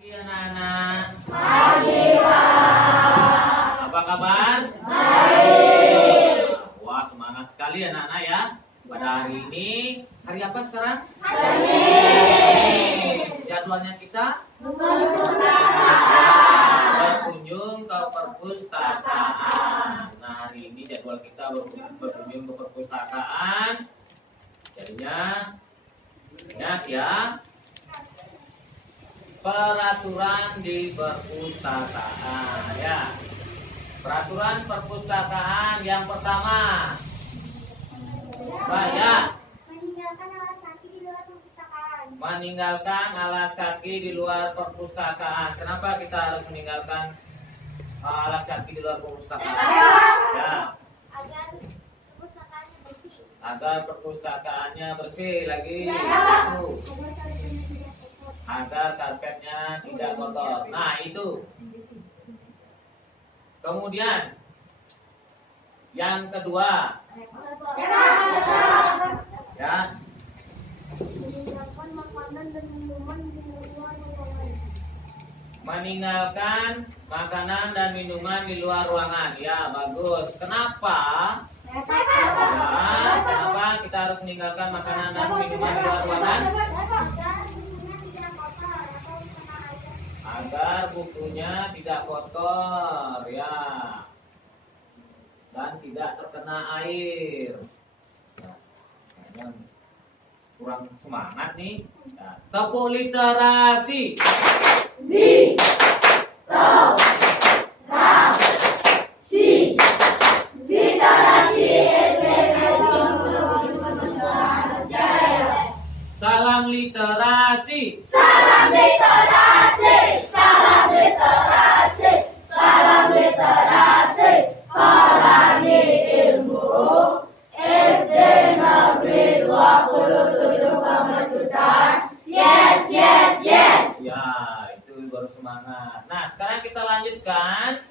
Pagi anak-anak. Pagi, Pak. Apa kabar? Baik. Wah, semangat sekali anak-anak ya. Pada hari ini, hari apa sekarang? Senin. Jadwalnya kita Perpustakaan. berkunjung ke perpustakaan. Nah, hari ini jadwal kita berkunjung ke perpustakaan. Jadinya ingat ya, peraturan di perpustakaan ya. Peraturan perpustakaan yang pertama, ya, Meninggalkan alas kaki di luar perpustakaan. meninggalkan alas kaki di luar perpustakaan. Kenapa kita harus meninggalkan alas kaki di luar perpustakaan? Ya, Agar perpustakaannya bersih. agar perpustakaannya bersih lagi. Itu. Agar karpetnya tidak kotor. Nah, itu. Kemudian yang kedua, ya, Meninggalkan makanan dan minuman di luar ruangan. meninggalkan makanan dan minuman di luar ruangan. Ya, bagus. Kenapa? Ya, kenapa kita harus meninggalkan makanan dan minuman di luar ruangan? Agar bukunya tidak kotor, ya, dan tidak terkena air. Nah, kayaknya kurang semangat nih. Nah, tepuk literasi. Salam literasi. Pelangi Ilmu SD Negeri 27 Kemejutan. Yes. Ya, itu baru semangat. Nah, sekarang kita lanjutkan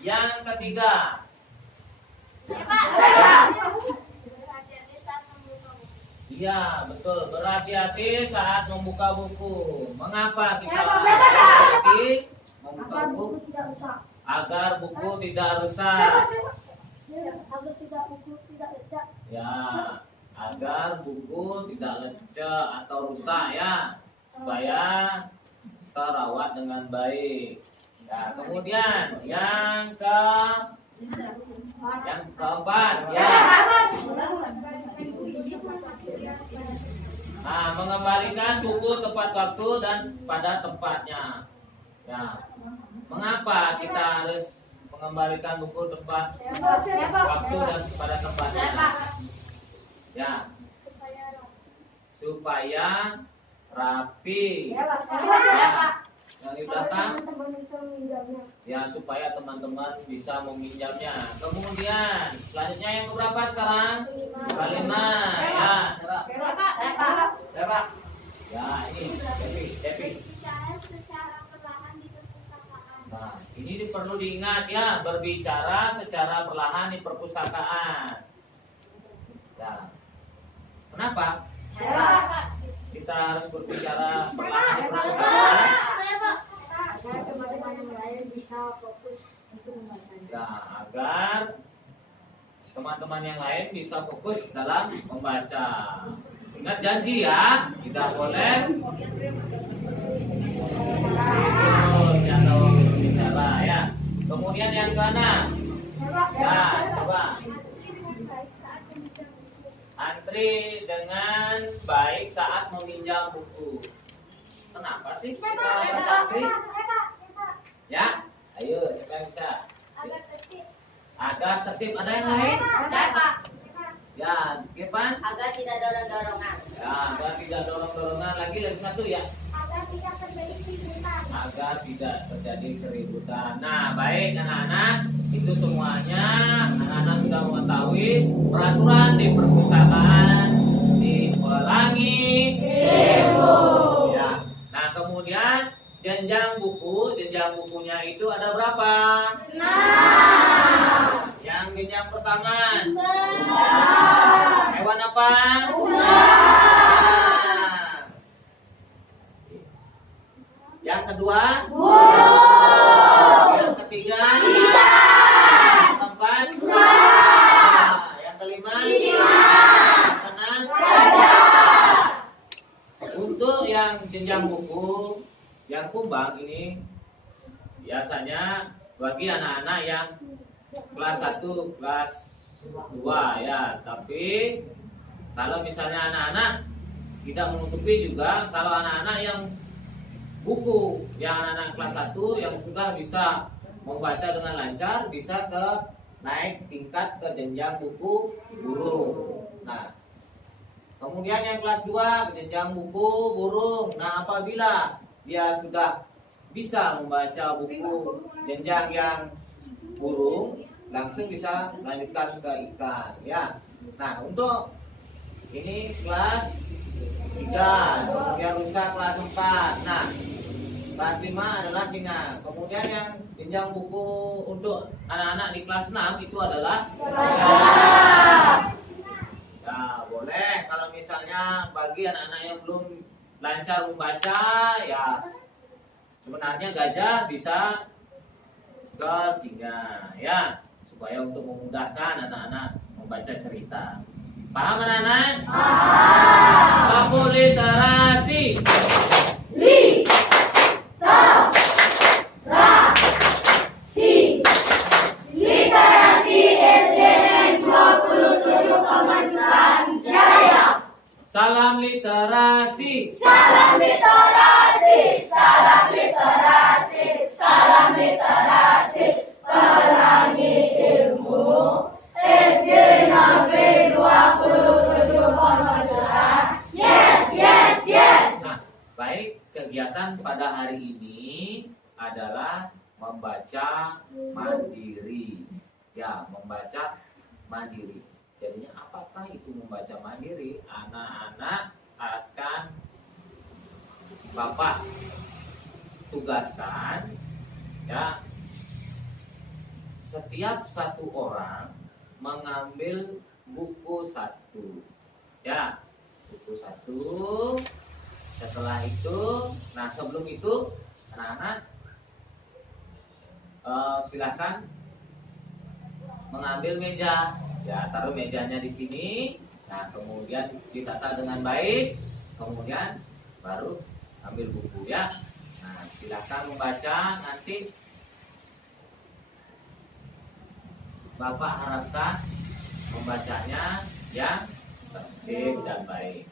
yang ketiga. Iya, betul. Berhati-hati saat membuka buku. Mengapa kita berhati-hati membuka buku? Agar buku tidak rusak. Ya, agar buku tidak lecek atau rusak ya, supaya terawat dengan baik. Ya, kemudian yang keempat ya. Nah, mengembalikan buku tepat waktu dan pada tempatnya. Ya, mengapa kita harus mengembalikan buku tepat waktu dan pada tempatnya? Ya, supaya rapi. Yang di belakang, ya, supaya teman-teman bisa meminjamnya. Kemudian selanjutnya yang keberapa sekarang? Kelima, ya. Ya, ini Devi. Nah, ini perlu diingat ya, berbicara secara perlahan di perpustakaan. Ya. Kenapa? Kita harus berbicara perlahan di perpustakaan. Ya, agar teman-teman yang lain bisa fokus dalam membaca. Ingat janji ya, tidak boleh jangan berbicara ya. Kemudian yang keenam, ya, coba antri dengan baik saat meminjam buku. Kenapa sih kita harus antri? Ya, ayo siapa yang bisa? Agar tertib. Ada yang lain? Ya, Gepan? Agar tidak dorong-dorongan. Ya, agar tidak dorong-dorongan. Lagi satu ya. Agar tidak terjadi keributan. Agar tidak terjadi keributan. Nah, baik anak-anak, itu semuanya anak-anak sudah mengetahui peraturan di perpustakaan di Pelangi Ilmu. Ya. Nah, kemudian jenjang bukunya itu ada berapa? 6. Yang jenjang pertama. Ular. Hewan apa? Ular. jenjang buku yang kumbang ini biasanya bagi anak-anak yang kelas 1, kelas 2 ya. Tapi kalau misalnya anak-anak tidak menutupi juga kalau anak-anak yang buku yang anak-anak kelas 1 yang sudah bisa membaca dengan lancar bisa ke naik tingkat ke jenjang buku burung. Nah, kemudian yang kelas 2 ke jenjang buku burung. Nah, apabila dia sudah bisa membaca buku jenjang yang burung, langsung bisa lanjutkan ke ikan ya. Nah, untuk ini kelas 3, kemudian rusa kelas 4. Nah, kelas 5 adalah singa. Kemudian yang jenjang buku untuk anak-anak di kelas 6 itu adalah ya, boleh kalau misalnya bagi anak-anak yang belum lancar membaca ya sebenarnya gajah bisa ke singa ya, supaya untuk memudahkan anak-anak membaca cerita. Paham anak-anak? Paham. Baku literasi. Literasi SDN 27 Kemajuan Jaya. Salam literasi. Salam literasi, salam literasi, salam literasi. Pelangi ilmu SD Negeri 27 Kemajuan. Yes, yes, yes. Nah, baik, kegiatan pada hari ini adalah membaca mandiri. Ya, membaca mandiri. Jadinya apakah itu membaca mandiri? Anak-anak akan Bapak tugaskan ya, setiap satu orang mengambil buku satu. Ya, buku satu. Setelah itu, nah sebelum itu anak-anak silakan mengambil meja. Ya, taruh mejanya di sini. Nah, kemudian ditata dengan baik. Kemudian baru ambil buku ya. Nah, silakan membaca. Nanti Bapak harapkan membacanya yang tertib dan baik.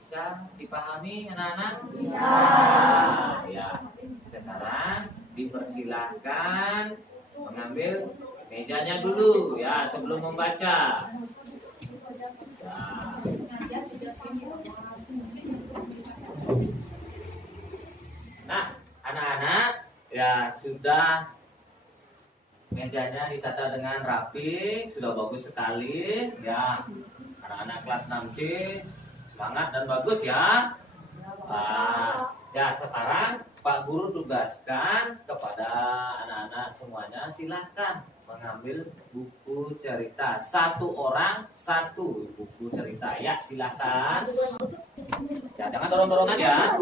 Bisa dipahami anak-anak? Bisa. Nah, ya. Sekarang dipersilahkan mengambil mejanya dulu ya sebelum membaca. Ya. Nah, anak-anak ya sudah mejanya ditata dengan rapi, sudah bagus sekali ya. Anak-anak kelas 6C semangat dan bagus ya. Ya sekarang Pak Guru tugaskan kepada anak-anak semuanya, silahkan mengambil buku cerita. Satu orang satu buku cerita ya, silahkan. Ya jangan dorong-dorongan ya.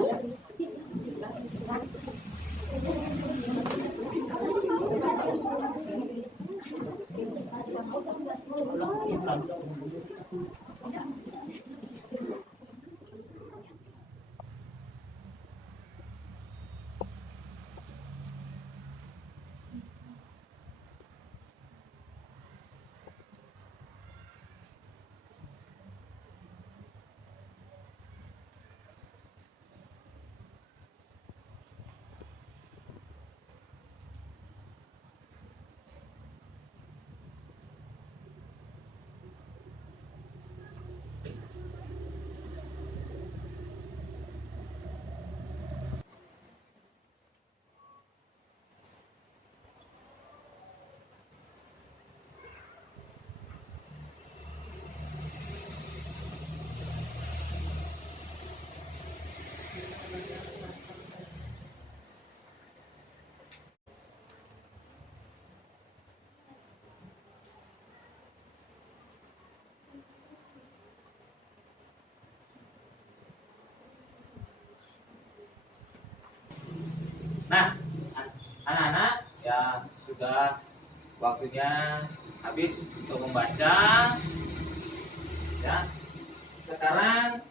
Nah, anak-anak ya sudah waktunya habis untuk membaca. Ya. Sekarang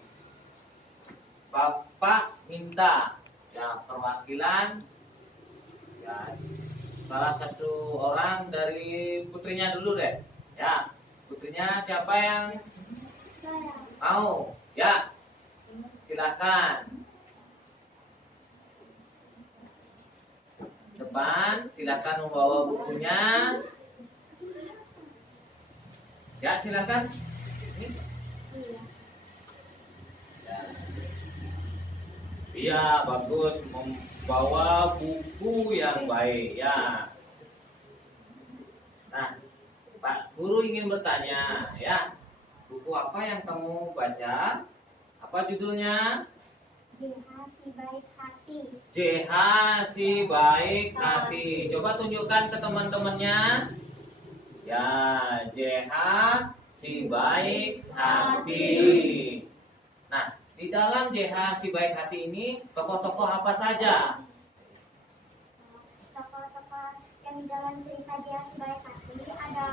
Bapak minta ya perwakilan ya salah satu orang dari putrinya dulu deh. Ya, putrinya siapa yang Saya. mau? Ya, silakan. Depan, silakan membawa bukunya. Ya, silakan. Ini. Iya. Ya. Iya, bagus, membawa buku yang baik ya. Nah, Pak Guru ingin bertanya ya, buku apa yang kamu baca? Apa judulnya? JH si baik hati. JH si baik hati. Coba tunjukkan ke teman-temannya. Ya, JH si baik hati. Nah, di dalam JH si baik hati ini tokoh-tokoh apa saja? Tokoh-tokoh yang di dalam cerita JH si baik hati ada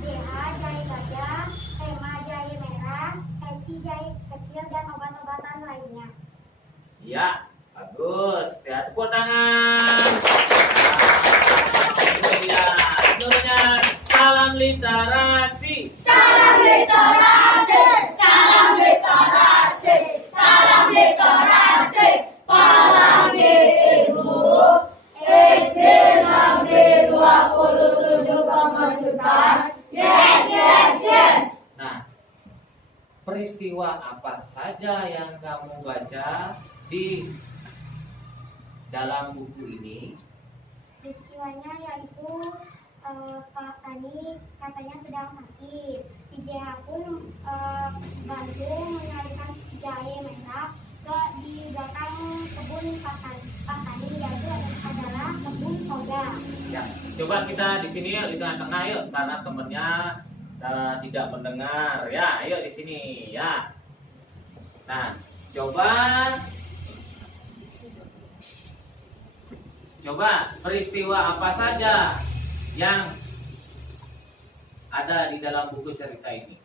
JH jahe gajah, Tema jahe merah, Eci jahe kecil dan obat-obatan lainnya. Ya, bagus. Ya, tepuk tangan. Ya, seluruhnya salam literasi. Salam literasi, salam literasi, salam literasi. Pelangi Ibu SD Negeri 27 Pemecutan. Yes, yes, yes. Nah, peristiwa apa saja yang kamu baca di dalam buku ini? Peristiwanya yaitu Pak Tani katanya sedang sakit. Si JH pun bantu menyalurkan jahe merah ke di belakang kebun Pak Tani yaitu adalah kebun toga. Ya, coba kita di sini yuk, di tengah-tengah yuk, karena temennya tidak mendengar. Ya, ayo di sini ya. Nah, coba peristiwa apa saja yang ada di dalam buku cerita ini?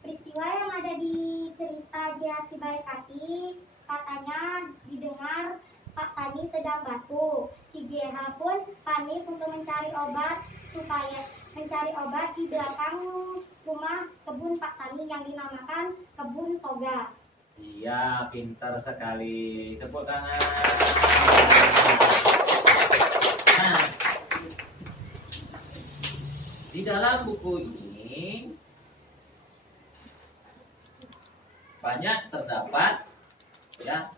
Peristiwa yang ada di cerita JH si baik hati katanya didengar Pak Tani sedang batuk. Si JH pun panik untuk mencari obat di belakang rumah kebun Pak Tani yang dinamakan kebun toga. Iya, pintar sekali. Tepuk tangan. Nah, di dalam buku ini banyak terdapat ya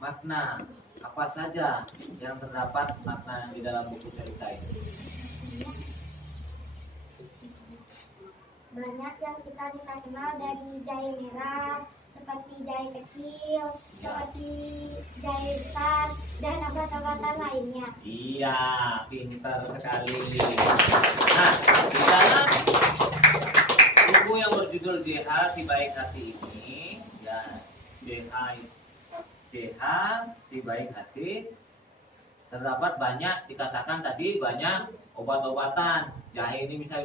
makna apa saja yang terdapat makna di dalam buku cerita ini. Banyak yang kita kenal dari jahe merah, seperti jahe kecil, seperti jahe besar, dan obat-obatan lainnya. Iya, pintar sekali. Nah, di dalam buku yang berjudul JH si baik hati ini, ya JH si baik hati, terdapat banyak, dikatakan tadi banyak obat-obatan. Jahe ini bisa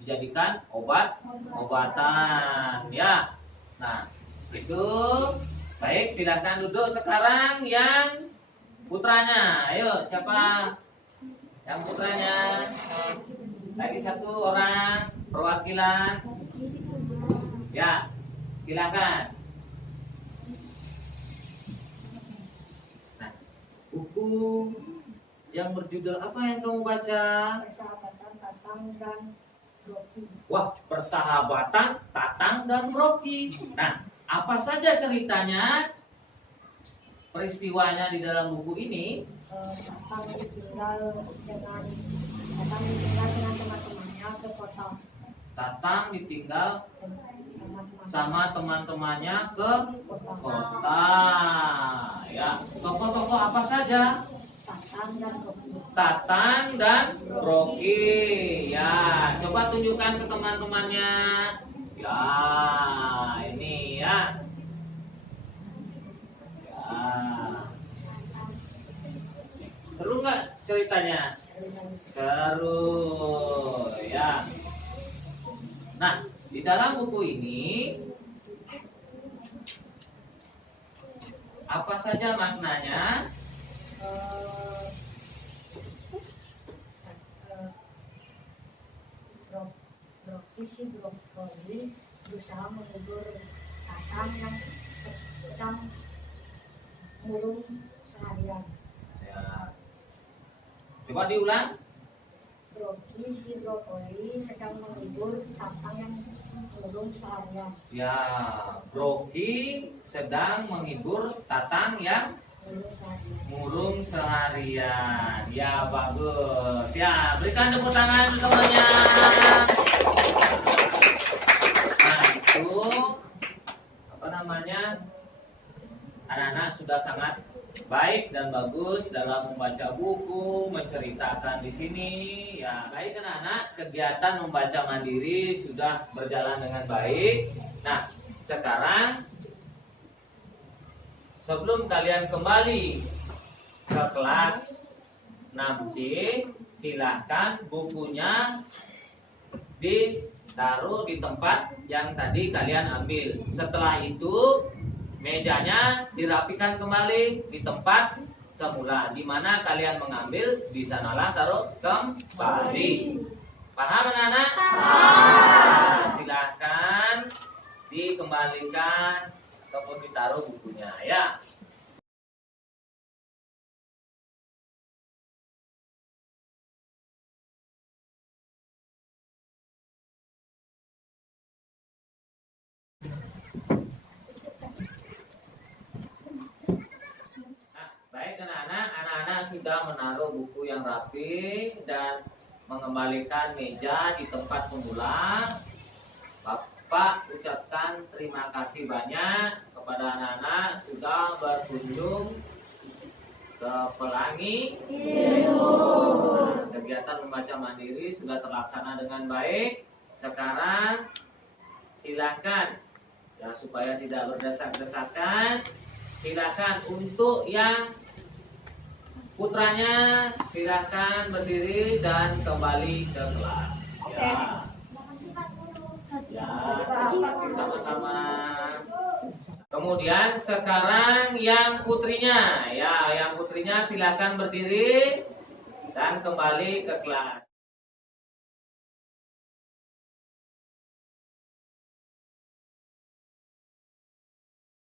dijadikan obat-obatan, ya. Nah, itu baik, silakan duduk sekarang yang putranya. Ayo, siapa yang putranya? Lagi satu orang perwakilan. Ya, silakan. Nah, buku yang berjudul apa yang kamu baca? Persahabatan Tatang dan Rocky. Wah, persahabatan Tatang dan Rocky. Nah, apa saja ceritanya? Peristiwanya di dalam buku ini? Tatang ditinggal dengan teman-temannya ke kota. Tatang ditinggal sama teman-temannya ke kota. Ya, tokoh-tokoh apa saja? Tatang dan Rocky. Tatang dan Rocky. Ya, coba tunjukkan ke teman-temannya. Ya, ini ya. Ya. Seru nggak ceritanya? Seru, ya. Nah, di dalam buku ini Apa saja maknanya? Eh, Rocky si brokoli berusaha menghibur Tatang yang sedang murung seharian. Ya. Coba diulang. Rocky si brokoli sedang menghibur Tatang yang murung seharian. Ya, Rocky sedang menghibur Tatang yang Murung seharian. murung seharian. Ya, bagus. Ya, berikan tepuk tangan semuanya. Nah, itu apa namanya? Anak-anak sudah sangat baik dan bagus dalam membaca buku, menceritakan di sini. Ya, baik anak-anak, kegiatan membaca mandiri sudah berjalan dengan baik. Nah, sekarang sebelum kalian kembali ke kelas 6C, silahkan bukunya ditaruh di tempat yang tadi kalian ambil. Setelah itu mejanya dirapikan kembali di tempat semula. Di mana kalian mengambil, di sanalah taruh kembali. Paham anak-anak? Nah, silahkan dikembalikan ataupun ditaruh bukunya ya. Baik anak-anak sudah menaruh buku yang rapi dan mengembalikan meja di tempat semula. Bapak ucapkan terima kasih banyak kepada anak-anak sudah berkunjung ke Pelangi. Nah, kegiatan membaca mandiri sudah terlaksana dengan baik. Sekarang silakan ya, supaya tidak berdesak-desakan, silakan untuk yang putranya silakan berdiri dan kembali ke kelas. Ya. Makasih Pak Guru. Ya, terima kasih sama-sama. Kemudian sekarang yang putrinya, ya, yang putrinya silakan berdiri dan kembali ke kelas.